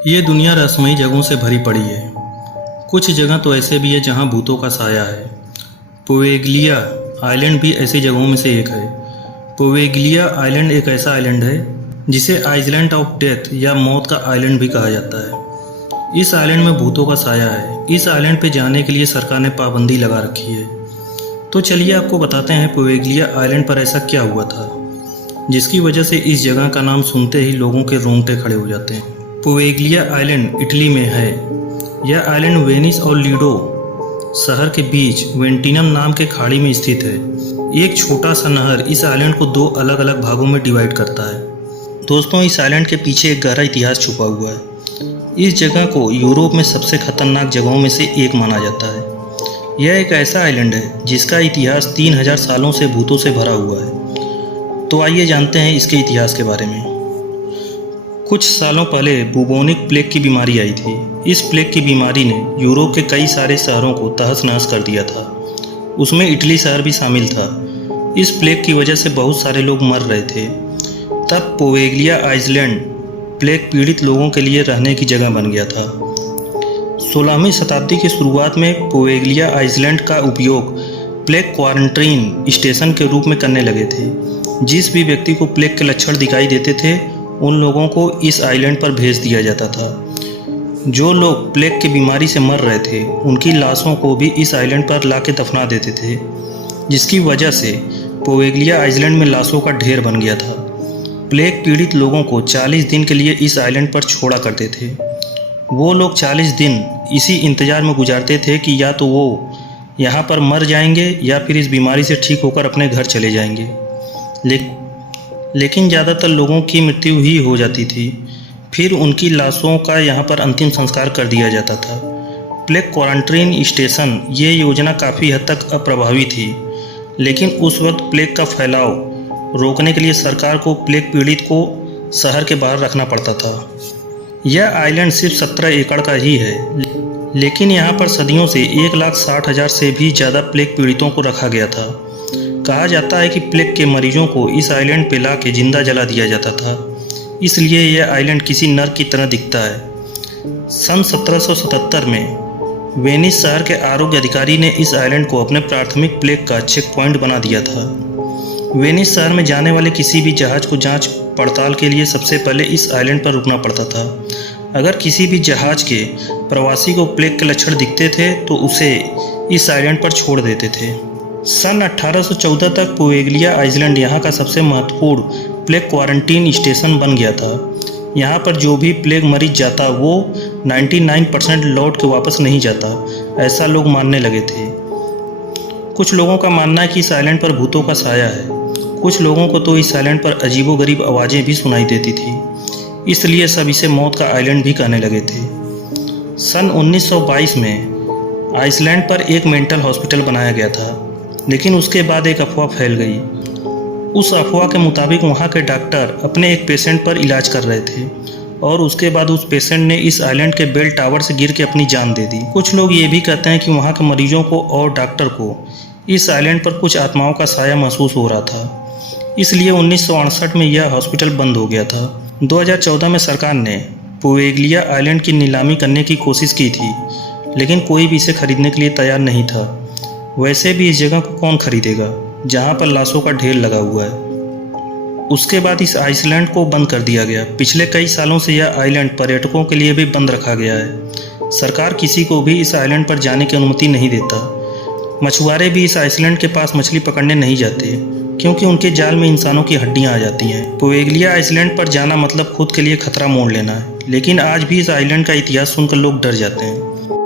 ये दुनिया रहस्यमयी जगहों से भरी पड़ी है। कुछ जगह तो ऐसे भी है जहाँ भूतों का साया है। पोवेगलिया आइलैंड भी ऐसी जगहों में से एक है। पोवेगलिया आइलैंड एक ऐसा आइलैंड है जिसे आइसलैंड ऑफ डेथ या मौत का आइलैंड भी कहा जाता है। इस आइलैंड में भूतों का साया है। इस आइलैंड पे जाने के लिए सरकार ने पाबंदी लगा रखी है। तो चलिए आपको बताते हैं पोवेगलिया आइलैंड पर ऐसा क्या हुआ था जिसकी वजह से इस जगह का नाम सुनते ही लोगों के रोंगटे खड़े हो जाते हैं। पोवेगलिया आइलैंड इटली में है। यह आइलैंड वेनिस और लीडो शहर के बीच वेंटिनम नाम के खाड़ी में स्थित है। एक छोटा सा नहर इस आइलैंड को दो अलग अलग भागों में डिवाइड करता है। दोस्तों, इस आइलैंड के पीछे एक गहरा इतिहास छुपा हुआ है। इस जगह को यूरोप में सबसे खतरनाक जगहों में से एक माना जाता है। यह एक ऐसा आइलैंड है जिसका इतिहास 3000 सालों से भूतों से भरा हुआ है। तो आइए जानते हैं इसके इतिहास के बारे में। कुछ सालों पहले बुबोनिक प्लेग की बीमारी आई थी। इस प्लेग की बीमारी ने यूरोप के कई सारे शहरों को तहस नहस कर दिया था। उसमें इटली शहर भी शामिल था। इस प्लेग की वजह से बहुत सारे लोग मर रहे थे। तब पोवेगलिया आइसलैंड प्लेग पीड़ित लोगों के लिए रहने की जगह बन गया था। 16वीं शताब्दी की शुरुआत में पोवेगलिया आइसलैंड का उपयोग प्लेग क्वारंटाइन स्टेशन के रूप में करने लगे थे। जिस भी व्यक्ति को प्लेग के लक्षण दिखाई देते थे उन लोगों को इस आइलैंड पर भेज दिया जाता था। जो लोग प्लेग की बीमारी से मर रहे थे उनकी लाशों को भी इस आइलैंड पर लाके दफना देते थे, जिसकी वजह से पोवेगलिया आइसलैंड में लाशों का ढेर बन गया था। प्लेग पीड़ित लोगों को 40 दिन के लिए इस आइलैंड पर छोड़ा करते थे। वो लोग 40 दिन इसी इंतज़ार में गुजारते थे कि या तो वो यहाँ पर मर जाएंगे या फिर इस बीमारी से ठीक होकर अपने घर चले जाएंगे। लेकिन ज़्यादातर लोगों की मृत्यु ही हो जाती थी। फिर उनकी लाशों का यहाँ पर अंतिम संस्कार कर दिया जाता था। प्लेग क्वारंटाइन स्टेशन ये योजना काफ़ी हद तक अप्रभावी थी, लेकिन उस वक्त प्लेग का फैलाव रोकने के लिए सरकार को प्लेग पीड़ित को शहर के बाहर रखना पड़ता था। यह आइलैंड सिर्फ 17 एकड़ का ही है, लेकिन यहाँ पर सदियों से 1,60,000 से भी ज़्यादा प्लेग पीड़ितों को रखा गया था। कहा जाता है कि प्लेग के मरीजों को इस आइलैंड पे ला के जिंदा जला दिया जाता था, इसलिए यह आइलैंड किसी नर्क की तरह दिखता है। सन 1777 में वेनिस शहर के आरोग्य अधिकारी ने इस आइलैंड को अपने प्राथमिक प्लेग का चेक पॉइंट बना दिया था। वेनिस शहर में जाने वाले किसी भी जहाज को जांच पड़ताल के लिए सबसे पहले इस आइलैंड पर रुकना पड़ता था। अगर किसी भी जहाज के प्रवासी को प्लेग के लक्षण दिखते थे तो उसे इस आइलैंड पर छोड़ देते थे। सन 1814 तक पोवेगलिया आइसलैंड यहाँ का सबसे महत्वपूर्ण प्लेग क्वारंटाइन स्टेशन बन गया था। यहाँ पर जो भी प्लेग मरीज जाता वो 99% लौट के वापस नहीं जाता, ऐसा लोग मानने लगे थे। कुछ लोगों का मानना है कि इस आइलैंड पर भूतों का साया है। कुछ लोगों को तो इस आइलैंड पर अजीबोगरीब आवाज़ें भी सुनाई देती थी, इसलिए सब इसे मौत का आइलैंड भी कहने लगे थे। सन 1922 में आइसलैंड पर एक मेंटल हॉस्पिटल बनाया गया था, लेकिन उसके बाद एक अफवाह फैल गई। उस अफवाह के मुताबिक वहाँ के डॉक्टर अपने एक पेशेंट पर इलाज कर रहे थे और उसके बाद उस पेशेंट ने इस आइलैंड के बेल टावर से गिर के अपनी जान दे दी। कुछ लोग ये भी कहते हैं कि वहाँ के मरीजों को और डॉक्टर को इस आइलैंड पर कुछ आत्माओं का साया महसूस हो रहा था, इसलिए 1968 में यह हॉस्पिटल बंद हो गया था। 2014 में सरकार ने पोवेगलिया आइलैंड की नीलामी करने की कोशिश की थी, लेकिन कोई भी इसे खरीदने के लिए तैयार नहीं था। वैसे भी इस जगह को कौन खरीदेगा जहाँ पर लाशों का ढेर लगा हुआ है। उसके बाद इस आइसलैंड को बंद कर दिया गया। पिछले कई सालों से यह आइलैंड पर्यटकों के लिए भी बंद रखा गया है। सरकार किसी को भी इस आइलैंड पर जाने की अनुमति नहीं देता। मछुआरे भी इस आइसलैंड के पास मछली पकड़ने नहीं जाते, क्योंकि उनके जाल में इंसानों की हड्डियां आ जाती हैं। पोवेगलिया आइसलैंड पर जाना मतलब खुद के लिए खतरा मोल लेना है, लेकिन आज भी इस आइलैंड का इतिहास सुनकर लोग डर जाते हैं।